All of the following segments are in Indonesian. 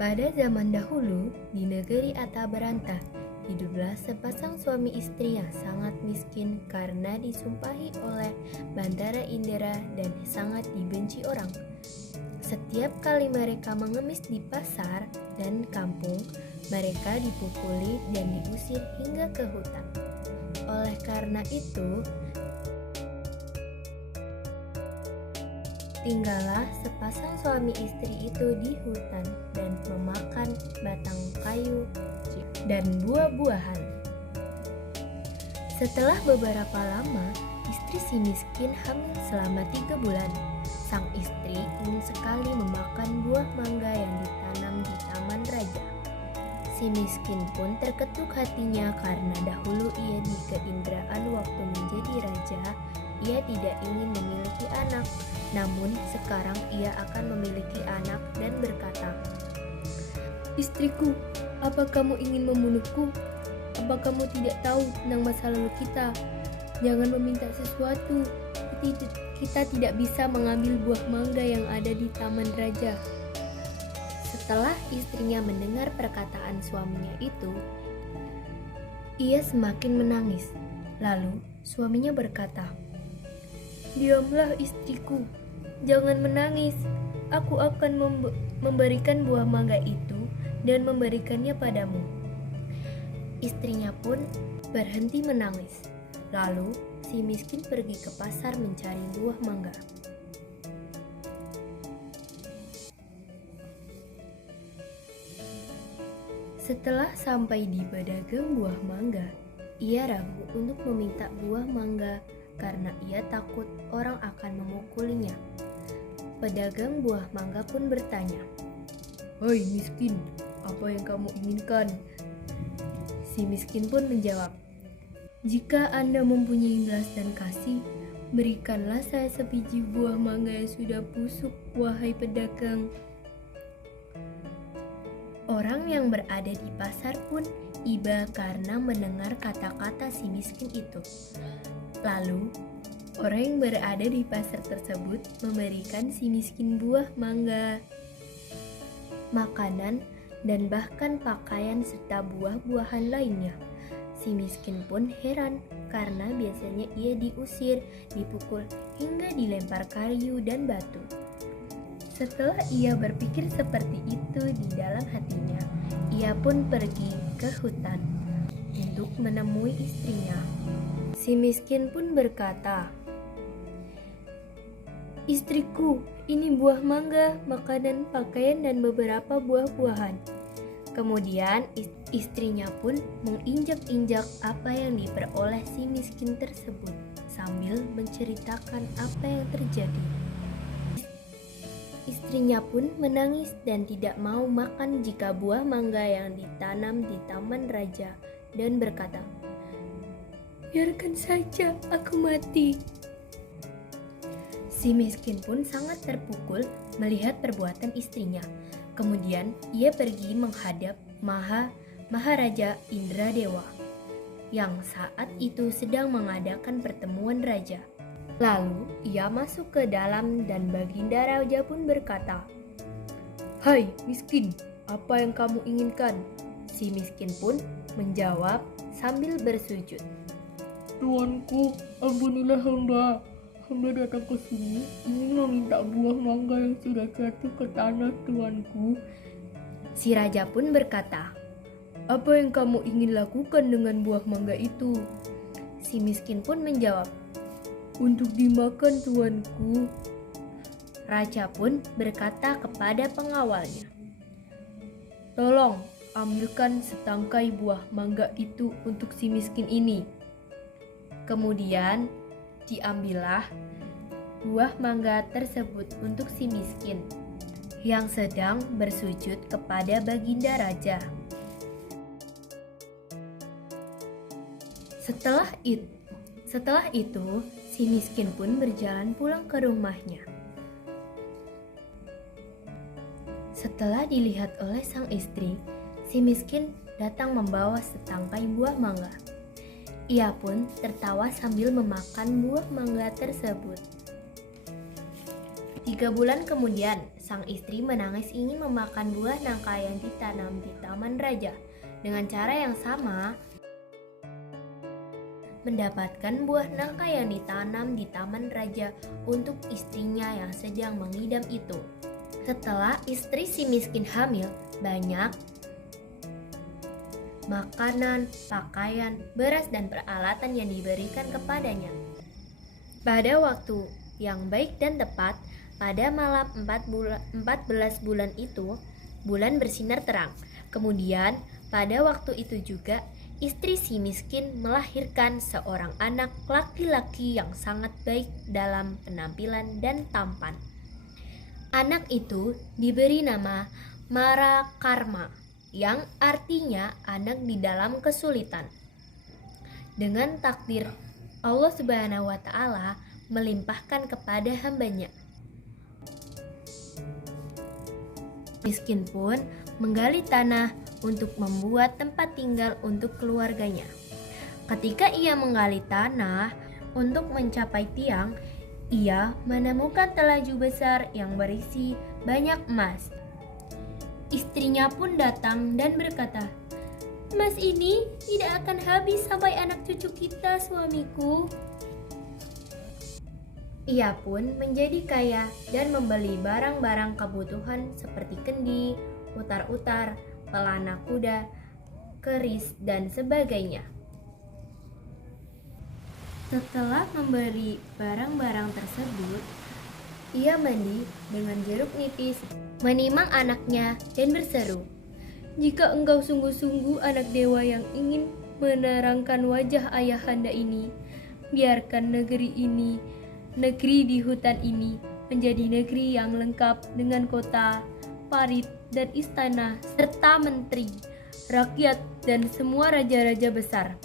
Pada zaman dahulu, di negeri Atabaranta, hiduplah sepasang suami istri yang sangat miskin karena disumpahi oleh Bantara Indra dan sangat dibenci orang. Setiap kali mereka mengemis di pasar dan kampung, mereka dipukuli dan diusir hingga ke hutan. Oleh karena itu, tinggallah sepasang suami istri itu di hutan dan memakan batang kayu dan buah-buahan. Setelah beberapa lama, istri si miskin hamil selama 3 bulan. Sang istri ingin sekali memakan buah mangga yang ditanam di taman raja. Si miskin pun terketuk hatinya karena dahulu ia di keindraan waktu menjadi raja. Ia tidak ingin memiliki anak, namun sekarang ia akan memiliki anak dan berkata, "Istriku, apa kamu ingin membunuhku? Apa kamu tidak tahu tentang masa lalu kita? Jangan meminta sesuatu. Kita tidak bisa mengambil buah mangga yang ada di taman raja." Setelah istrinya mendengar perkataan suaminya itu, ia semakin menangis. Lalu suaminya berkata, "Diamlah istriku, jangan menangis. Aku akan memberikan buah mangga itu dan memberikannya padamu." Istrinya pun berhenti menangis. Lalu si miskin pergi ke pasar mencari buah mangga. Setelah sampai di pedagang buah mangga, ia ragu untuk meminta buah mangga karena ia takut orang akan memukulinya. Pedagang buah mangga pun bertanya, "Hai miskin, apa yang kamu inginkan?" Si miskin pun menjawab, "Jika Anda mempunyai belas dan kasih, berikanlah saya sebiji buah mangga yang sudah busuk, wahai pedagang." Orang yang berada di pasar pun iba karena mendengar kata-kata si miskin itu. Lalu, orang yang berada di pasar tersebut memberikan si miskin buah mangga, makanan, dan bahkan pakaian serta buah-buahan lainnya. Si miskin pun heran karena biasanya ia diusir, dipukul, hingga dilempar kayu dan batu. Setelah ia berpikir seperti itu di dalam hatinya, ia pun pergi ke hutan untuk menemui istrinya. Si miskin pun berkata, "Istriku, ini buah mangga, makanan, pakaian, dan beberapa buah-buahan." Kemudian istrinya pun menginjak-injak apa yang diperoleh si miskin tersebut sambil menceritakan apa yang terjadi. Istrinya pun menangis dan tidak mau makan jika buah mangga yang ditanam di taman raja dan berkata, "Biarkan saja aku mati." Si miskin pun sangat terpukul melihat perbuatan istrinya. Kemudian ia pergi menghadap Maharaja Indradewa yang saat itu sedang mengadakan pertemuan raja. Lalu ia masuk ke dalam dan Baginda Raja pun berkata, "Hai miskin, apa yang kamu inginkan?" Si miskin pun menjawab sambil bersujud, "Tuanku, ampunilah hamba. Hamba datang ke sini ingin meminta buah mangga yang sudah jatuh ke tanah, tuanku." Si raja pun berkata, "Apa yang kamu ingin lakukan dengan buah mangga itu?" Si miskin pun menjawab, "Untuk dimakan, tuanku." Raja pun berkata kepada pengawalnya, "Tolong ambilkan setangkai buah mangga itu untuk si miskin ini." Kemudian diambillah buah mangga tersebut untuk si miskin yang sedang bersujud kepada Baginda Raja. Setelah itu, si miskin pun berjalan pulang ke rumahnya. Setelah dilihat oleh sang istri, si miskin datang membawa setangkai buah mangga. Ia pun tertawa sambil memakan buah mangga tersebut. 3 bulan kemudian, sang istri menangis ingin memakan buah nangka yang ditanam di taman raja. Dengan cara yang sama, mendapatkan buah nangka yang ditanam di taman raja untuk istrinya yang sedang mengidam itu. Setelah istri si miskin hamil, banyak makanan, pakaian, beras, dan peralatan yang diberikan kepadanya. Pada waktu yang baik dan tepat, pada malam 14 bulan itu, bulan bersinar terang. Kemudian, pada waktu itu juga, istri si miskin melahirkan seorang anak laki-laki yang sangat baik dalam penampilan dan tampan. Anak itu diberi nama Mara Karma, yang artinya anak di dalam kesulitan. Dengan takdir Allah Subhanahu wa Ta'ala melimpahkan kepada hambanya. Miskin pun menggali tanah untuk membuat tempat tinggal untuk keluarganya. Ketika ia menggali tanah untuk mencapai tiang, ia menemukan telaju besar yang berisi banyak emas. Istrinya pun datang dan berkata, "Emas ini tidak akan habis sampai anak cucu kita, suamiku." Ia pun menjadi kaya dan membeli barang-barang kebutuhan seperti kendi, utar-utar, pelana kuda, keris, dan sebagainya. Setelah memberi barang-barang tersebut, ia mandi dengan jeruk nipis, menimang anaknya, dan berseru, "Jika engkau sungguh-sungguh anak dewa yang ingin menerangkan wajah ayahanda ini, biarkan negeri di hutan ini, menjadi negeri yang lengkap dengan kota, parit, dan istana, serta menteri, rakyat, dan semua raja-raja besar."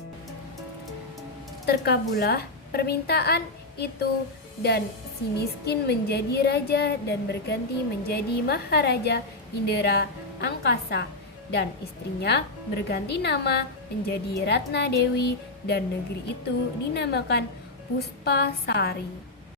Terkabulah permintaan itu, dan si miskin menjadi raja dan berganti menjadi Maharaja Indra Angkasa, dan istrinya berganti nama menjadi Ratna Dewi, dan negeri itu dinamakan Puspasari.